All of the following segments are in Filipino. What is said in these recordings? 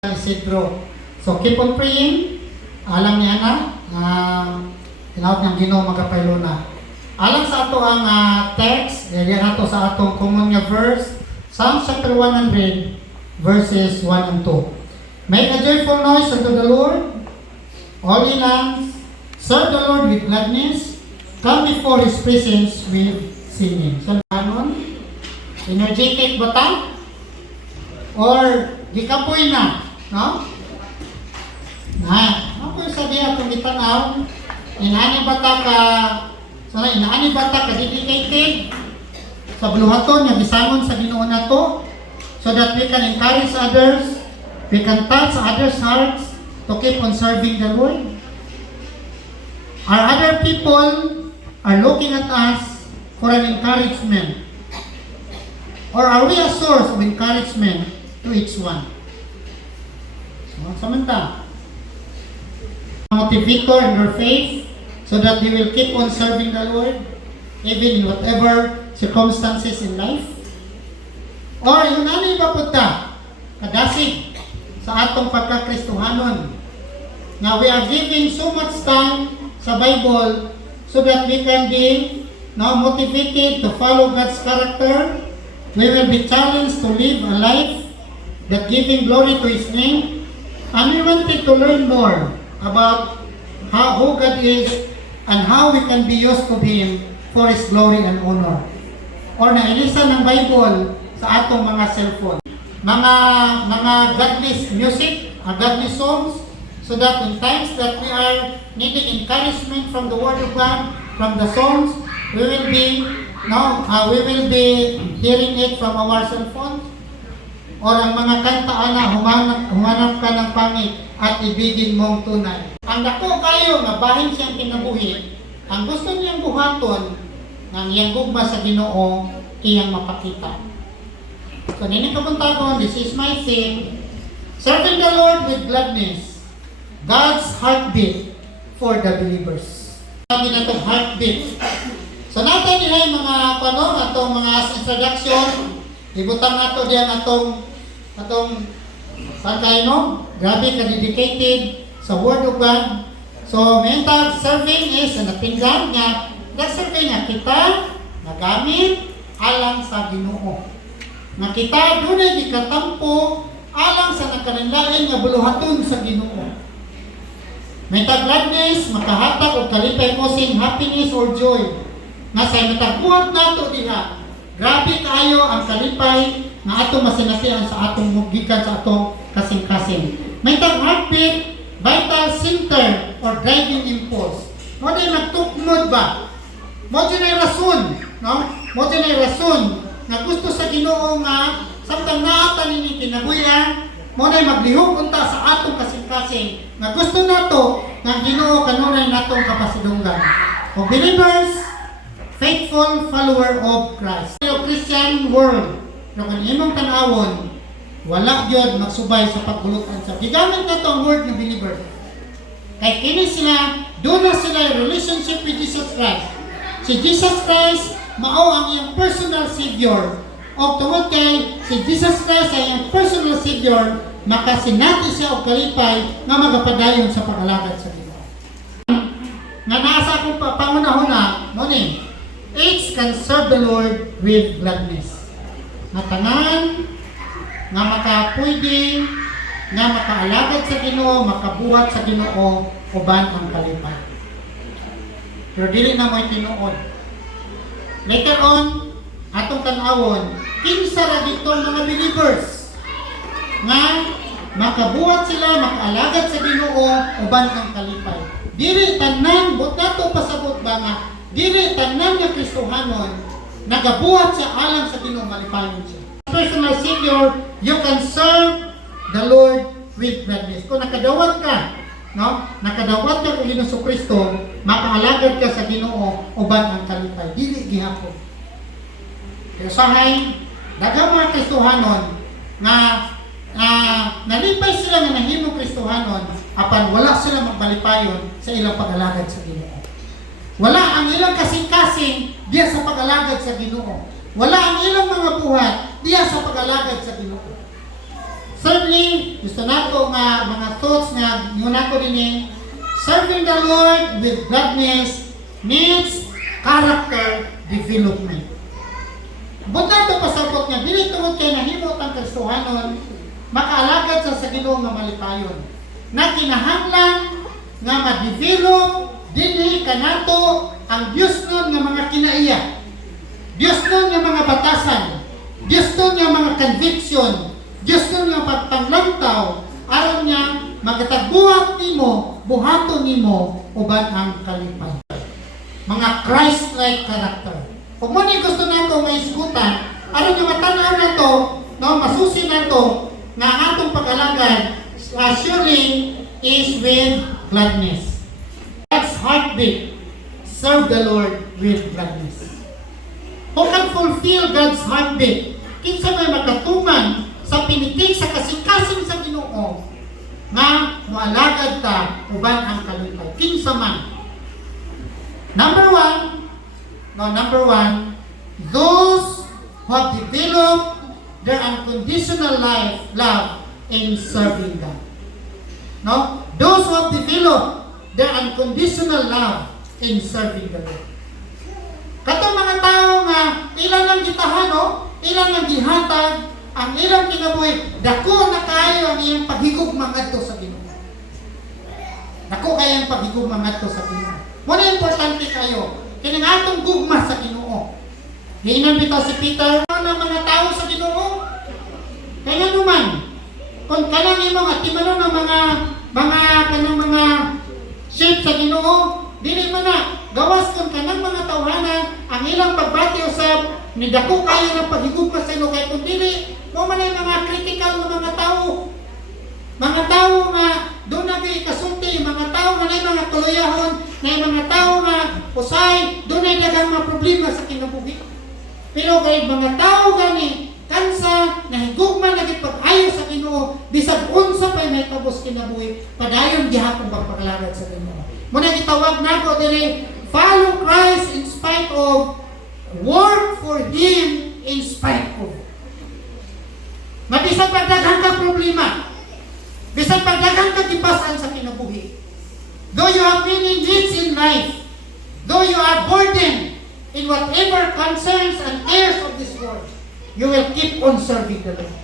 Isidro. So keep on praying. Alam niya na, tinawag niyang Ginoo magapayluna. Alang sa ato ang text, yan ato sa atong common nga verse, Psalm chapter 100, verses 1 and 2. Make a joyful noise unto the Lord, all ye lands, serve the Lord with gladness, come before His presence with singing. So, anon? Energetic ba ta? Or gikapoy na? No? Ako sa diya itong itanaw, inaani bata ka dedicated sa bluhaton nga bisangon sa Ginoo nato, so that we can encourage others, we can touch others' hearts to keep on serving the Lord. Our other people are looking at us for an encouragement, or are we a source of encouragement to each one? Samanta, motivator in their faith so that they will keep on serving the Lord even in whatever circumstances in life. Or yung nanay ba po ta, kadasig sa atong pagkakristohanon na we are giving so much time sa Bible so that we can be motivated to follow God's character. We will be challenged to live a life that giving glory to His name. And we wanted to learn more about who God is and how we can be used to Him for His glory and honor. Or nailisa ng Bible sa atong mga cellphone. Mga godly music, godly songs, so that in times that we are needing encouragement from the Word of God, from the songs, we will be hearing it from our cell phones. Or ang mga kanta na humanap ka ng pangit at ibigin mong tunay. Ang dako kayo nga bahin siyang kinabuhi, ang gusto niyang buhaton ng iyang gugma sa Ginoo iyang mapakita. So nini kabuntagon, this is my thing, serving the Lord with gladness, God's heartbeat for the believers. Sabi na itong heartbeat. So natin nila yung mga atong mga introduction, ibutang nato diyan atong pagkain, grabe ka-dedicated sa Word of God. So, mental serving is napinggan nga, nag-serving nga kita, nagamit, alang sa Ginoo. Nga kita, doon ay ikatampo, alang sa nakarinlain nga buluhaton sa Ginoo. Mental gladness, makahatag o kalipay mo sing happiness or joy. Nga sa mataguhat nato diha, grabe kayo ang kalipay nga atong masinasihan sa atong mugikan sa atong kasing-kasing. May heartbeat, vital center, or driving impulse. Mo din nagtukmod ba? Mo din ay rason, no? Mo din ay rason nga gusto sa Ginoo nga samtang naata nini kinabuya, mo din maglihok unta sa atong kasing-kasing nga gusto nato nga Ginoo kanunay natong kapasidunggan. O believers, faithful follower of Christ. Sa Christian world, no, kung imong tanawon, wala yun magsubay sa pagbulutan sa. Gigamit na ito ang word ng believer. Kaya kini sila, doon na sila relationship with Jesus Christ. Si Jesus Christ, mao ang iyang personal Savior. O tungod kay si Jesus Christ ay iyang personal Savior, makasinati siya o kalipay nga magapadayon sa pag-alagad sa Ginoo. Nga nasa akong pangunahuna, no ni, each can serve the Lord with gladness. Nga tanan, nga makapwede, nga makaalagad sa Ginoo, makabuhat sa Ginoo, uban ang kalipay. Pero dili na mo'y tinuod. Later on, atong tanawon, kinsa ra dito mga believers nga makabuhat sila, makaalagad sa Ginoo, uban ang kalipay. Dili tanan, but nato pasabot ba nga, dili tanan nga Kristohanon, nagabuhat sa alang sa Ginoo, malipayon siya. Personal Savior, you can serve the Lord with gladness. Kung nakadawat ka, nakadawat ka kung Ginoo Kristo, makaalagad ka sa Ginoo, uban ang kalipay. Dili gihapon. Pero sahay, daghang mga Kristohanon nga nalipay sila nga nahimong Kristohanon, apan wala sila magbalipayon sa ilang pag-alagad sa Ginoo. Wala ang ilang kasing-kasing diya sa pag-alagad sa Ginoo. Wala ang ilang mga buhat diya sa pag-alagad sa Ginoo. Thirdly, gusto nato nga mga thoughts nga muna ko din serving the Lord with gladness needs character development. Buta to pasabot nga dili tungod kay nahimo ang Kristohanon makaalagad sa Ginoo nga malipayon. Na kinahanglan nga ma-develop dinhi kanato ang Dios nun nga mga kinaiya. Dios nun nga mga batasan. Dios nun nga mga conviction. Dios nun nga pagpanglantaw aron niya magatagbuhat nimo, buhaton nimo uban ang kalipay. Mga Christ-like character. Kung mo ni gusto nato nga isgutan, aron nga matanaw nato, no, masusi nato nga ang atong pag-alagad surely is with gladness. God's heartbeat, serve the Lord with gladness. Who can fulfill God's heartbeat? Kinsa may makatungan sa pinitig sa kasing-kasing sa Ginoo nga moalagad ta uban ang kalipay. Kinsa man. Number one, those who have developed their unconditional love in serving God. No? Those who have developed their unconditional love in serving the Lord. Katong mga tao nga ilang ang gitahan, ilang ang gihatag, ang ilang kinabuhi, dako na kayo ang iyang paghigugma ngadto sa Ginoo. Dako kayo ang paghigugma ngadto sa Ginoo. Muna importante kayo, kining atong gugma sa Ginoo. Giinan bitaw si Peter ng mga tao sa Ginoo. Kaya naman, kung kanang imong at timanon ng mga sheep sa Ginoo, dili man na gawas kung kanang mga tawhana ang ilang pagbati usab ni dako kayo ng paghigugma sa Ginoo kay kun dili mo man ay mga critical nga mga tao nga doon na kay kasulti, mga tao nga nay mga kaluyahon, nay mga tao nga usay doon ay daghang mga problema sa kinabuhi. Pero kay mga tao gani kansa nahigugma na gid pag-ayo sa Ginoo bisag unsa pa may tabos kinabuhi padayon gihapon pagpakalagad sa Ginoo. Muna gitawag nako diri follow Christ in spite of, work for Him in spite of. Mabisag pagdaghang ka problema, bisag pagdaghang ka gipasan sa kinabuhi. Though you have many needs in life, though you are burdened in whatever concerns and cares of this world, you will keep on serving the Lord.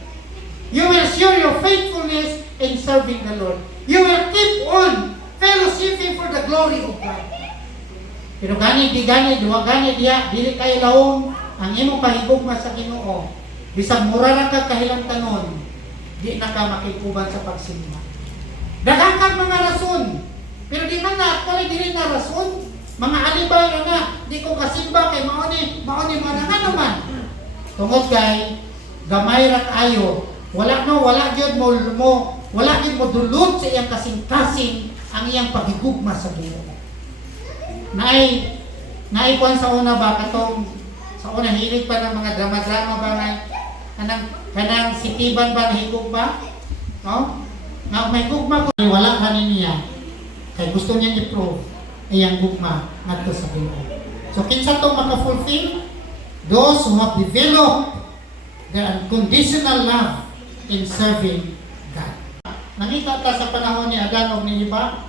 You will show your faithfulness in serving the Lord. You will keep on fellowshipping for the glory of God. Pero gani diya, dili kayo laong ang imong pahigugma sa Ginoo. Bisag mura ra kag kahilantanon, di na ka makikuban sa pagsimba. Daghang kag mga rason, pero di man na actually dili na rason. Mga alibay na di ko kasimba kay mauni man naman. Tungod kay gamay ra kayo, wala gyud mo dulot sa iyang kasing-kasing ang iyang paghigugma sa Ginoo. Naikuan sa una ba katong sa una hilig pa ng mga drama ba kanang sitiban ba nahigug ba? No? Nga may gugma ko wala kanin niya. Kay gusto niya i-prove iyang gugma ngadto sa Ginoo. So kinsa to maka-fulfill? Those who have developed their unconditional love in serving God. Nakita ta sa panahon ni Adan ug ni Eva.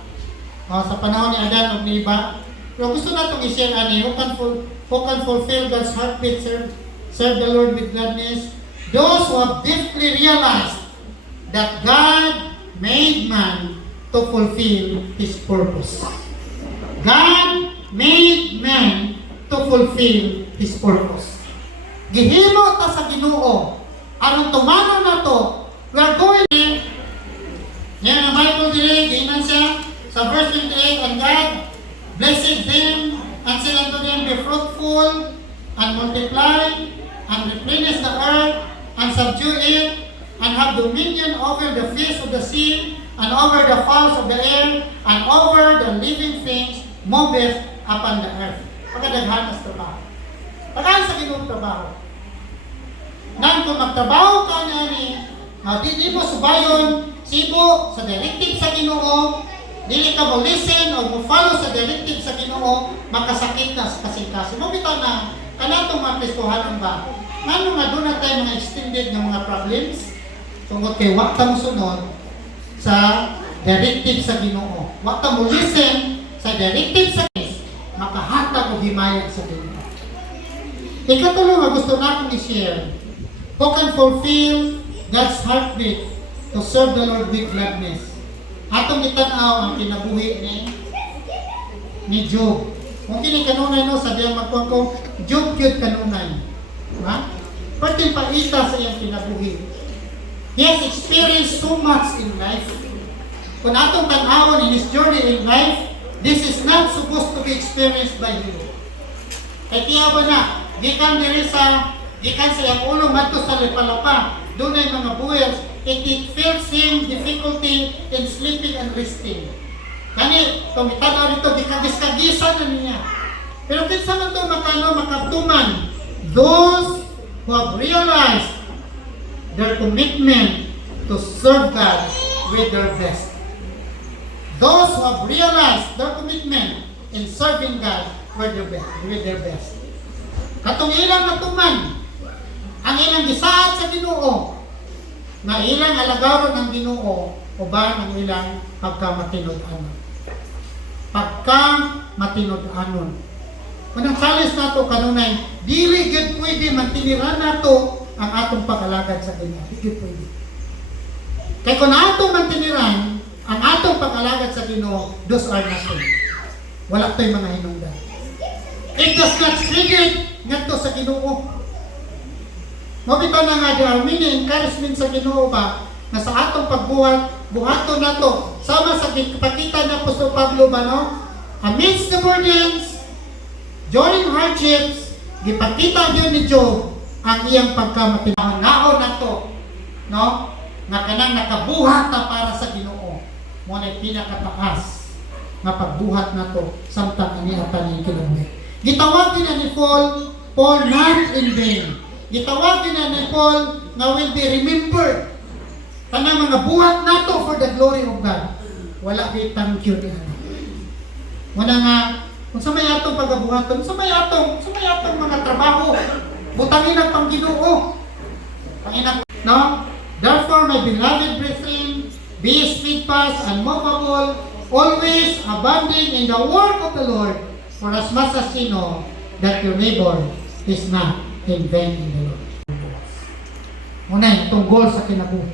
Sa panahon ni Adan ug ni Eva. Pero gusto natong i-share ani who can fulfill God's heartbeat, serve the Lord with gladness. Those who have deeply realized that God made man to fulfill His purpose. God made man to fulfill His purpose. Gihimo ta sa Ginoo aron tumanaw nato we are going in. Yan ang Bible dili giinan siya sa verse 28, and God blessed them and said unto them, be fruitful and multiply and replenish the earth and subdue it and have dominion over the fish of the sea and over the fowls of the air and over the living things moveth upon the earth. Pagkadaghan sa trabaho. Pagkaan sa Ginoo trabaho. Nang kung magtrabaho ka na di mo subayon, sibo sa directive sa Ginoo, dili ka mo listen o mo follow sa directive sa Ginoo, makasakit na sa kasing-kasing. Mo bitaw na kanatong mga Kristohanon ba? Ngano nga doon na tayo mga extended ng mga problems? Tungod kay wa ta mo sunod sa directive sa Ginoo. Wa ta mo listen sa directive sa Kristo, makahatag og himaya sa Ginoo. Ikatulo nga gusto na akong i-share, who can fulfill God's heartbeat to serve the Lord with gladness. Atong itan-aw ang kinabuhi ni Job. Kung kini kanunay no, sa diyang magkuhan ko, Job yun kanunay. Ha? Pati paita sa iyang kinabuhi. He has experienced so much in life. Kung atong tan-awon in his journey in life, this is not supposed to be experienced by you. Kaya tiya ba na, gikan sa iyang ulo, madto sa lipalapa, doon ay mga buwels, it feels him difficulty in sleeping and resting. Kani, kung itanaw rito, dikagis-kagisan na niya. Pero kinsa man ito makatuman, those who have realized their commitment to serve God with their best. Those who have realized their commitment in serving God with their best. Katong ilang natuman, ang ilang gisaad sa Ginoo, na ilang alagaron ng Ginoo, o ba ang ilang pagkamatinud-anon. Pagkamatinud-anon. Kung ang salis nato kanunay, dili gid pwede mantiniran nato ang atong pag-alagad sa Ginoo. Dili pwede. Kaya kung atong mantiniran ang atong pag-alagad sa Ginoo, those are nothing. Wala to'y mga hinungdan. It does not trigger ngadto sa Ginoo. Mabito na nga, there are many encouragement sa Ginoo ba na sa atong buhaton nato sama sa pakita na Apostol Pablo ba no? Amidst the burdens, during hardships, gipakita yun ni Job ang iyang pagkamatinahon nato, no? Nga kanang nakabuhat na para sa Ginoo. Mo na pinakataas nga pagbuhat nato samtang ani atan ning kilomit. Gitawag din ni Paul not in vain. Gitawag din ni Paul nga will be remembered. Kanang mga buhat nato for the glory of God. Wala kay thank you ni ano. Wala nga kung sa may atong pagabuhaton, sa may atong mga trabaho, butangin ang Panginoon. Panginoon, no? Therefore, my beloved brethren, be steadfast and unmovable, always abounding in the work of the Lord, for as much as you know that your labor is not in vain in the Lord. Muna itong goal sa kinabuhi.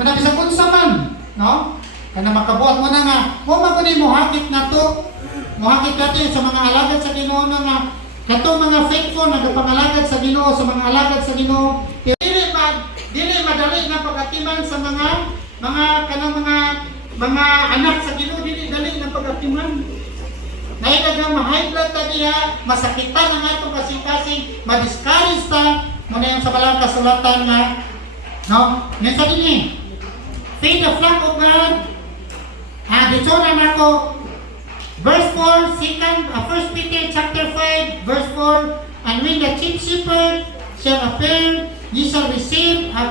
Muna bisag unsa man, no? Kana makabuhat mo na nga, mo maguni mo hakit na to. Mohakit natin sa mga alagad sa Ginoo nga katong mga faithful na nagpangalagad sa Ginoo, sa mga alagad sa Ginoo, dili madali na pagatiman sa mga anak sa Ginoo, dili dali na pagatiman. Naidagang ma-high blood ta diha, masakitan ang atong kasing-kasing, ma-discourage ta, muna yung sa balang kasulatan nga, no? Yan sa dinhi. Feed the flock of God. Dito na ako, verse 4, 1 Peter chapter 5, verse 4, and when the chief shepherd shall appear, ye shall receive a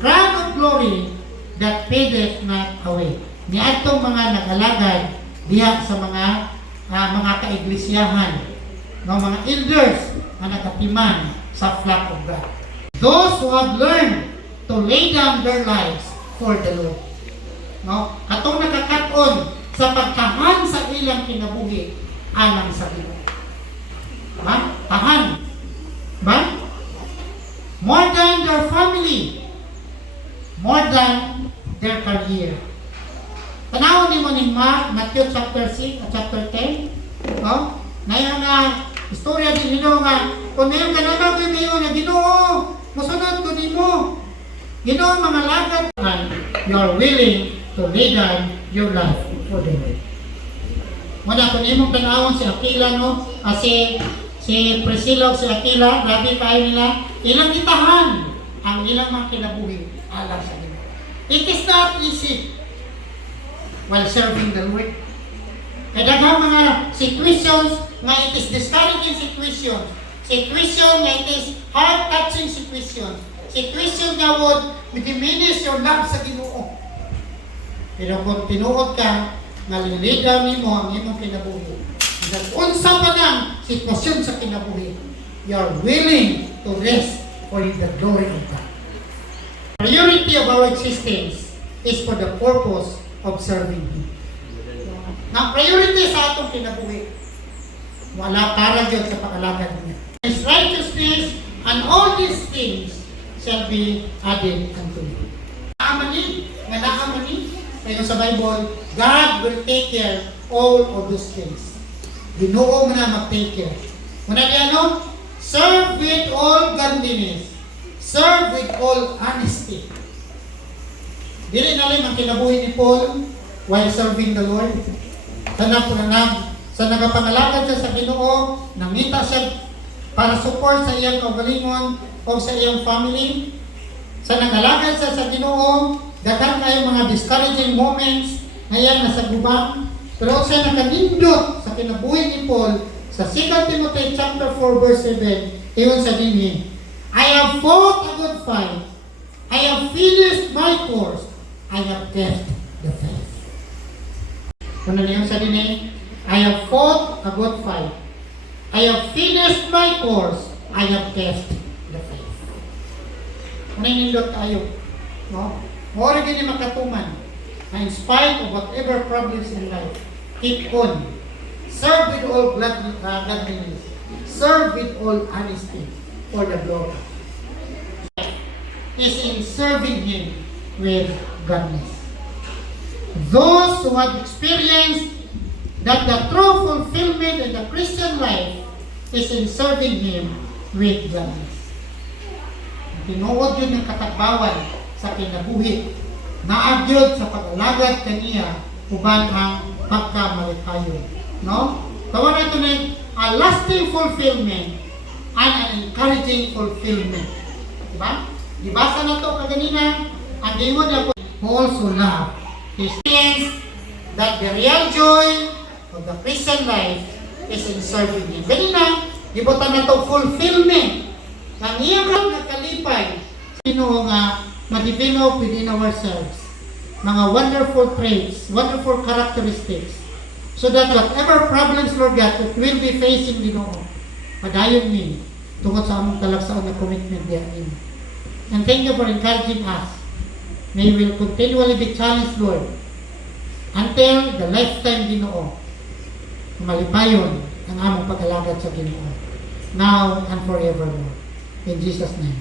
crown of glory that fadeth not away. Niadtong mga nag-alagad diha sa mga kaiglesiyahan, mga elders na nagatiman sa flock of God. Those who have learned to lay down their lives for the Lord. No? Katong nakakaton sa pagtahan sa ilang kinabuhi alang sa Ginoo. Ha? Tahan. Ba? More than their family. More than their career. Tanawon ni mo ni Matthew chapter 6 at chapter 10. No? Na yung istorya din nino nga kung ngayon kananaw ko niyo na Ginoo, musunod ko nimo. Ginoo mga lagad and you are willing to lay down your life for the Lord. Muna kung imong tanawon si Aquila, no? Si Priscilla o si Aquila, grabe kayo nila, ilang itahan ang ilang mga kinabuhi alang sa Ginoo. It is not easy while serving the Lord. Kaya daghang mga situations nga it is discouraging situation nga it is heart-touching situation nga would diminish your love sa Ginoo. Pero kung tinuod ka, naliligaw nimo ang imong kinabuhi. Kung unsa pa ng sitwasyon sa kinabuhi, you are willing to rest for the glory of God. priority of our existence is for the purpose of serving Him. Ang priority sa atong kinabuhi, wala para Diyos sa pakalagad niya. His righteousness and all these things shall be added unto you. Naamani, kaya sa Bible, God will take care all of those things. Ginoo mo na mag-take care. Muna di ano? Serve with all godliness. Serve with all honesty. Dili na rin ang kinabuhi ni Paul while serving the Lord. Sa nagapangalagad siya sa Ginoo, nangita siya para support sa iyang kaugalingon o sa iyang family. Sa nagalagad siya sa Ginoo, daghan kayo mga discouraging moments ngayon nasa gubang. Pero siya nakanindot sa kinabuhi ni Paul sa 2 Timothy chapter 4 verse 7, iyon sa dinhi, I have fought a good fight. I have finished my course. I have kept the faith. Kung ano yung sa dinhi, I have fought a good fight. I have finished my course. I have kept the faith. Nanindot tayo. No? Mora gini makatuman. In spite of whatever problems in life, keep on. Serve with all godliness. Serve with all honesty for the glory. Is in serving Him with godliness. Those who have experienced that the true fulfillment in the Christian life is in serving Him with godliness. Tinuod yun ng katagbawan sa kinabuhi, naagyod sa pag-alagad kaniya, uban ang pagkamalikayon. No? Tawag ito na a lasting fulfillment and an encouraging fulfillment. Diba? Dibasa na ito kaganina, ang gingon niya po, who also love His experience that the real joy of the Christian life is in serving Him. Ganina, ibutan na ito fulfillment. Ang iyang nakalipay, sino nga ma-develop within ourselves mga wonderful traits, wonderful characteristics, so that whatever problems, Lord God, that will be facing Ginoo, padayon ni tungod sa among talagsaon na commitment diyan. And thank you for encouraging us. May we will continually be challenged, Lord, until the lifetime Ginoo, malipayon ang among pag-alagad sa Ginoo, now and forevermore. In Jesus' name.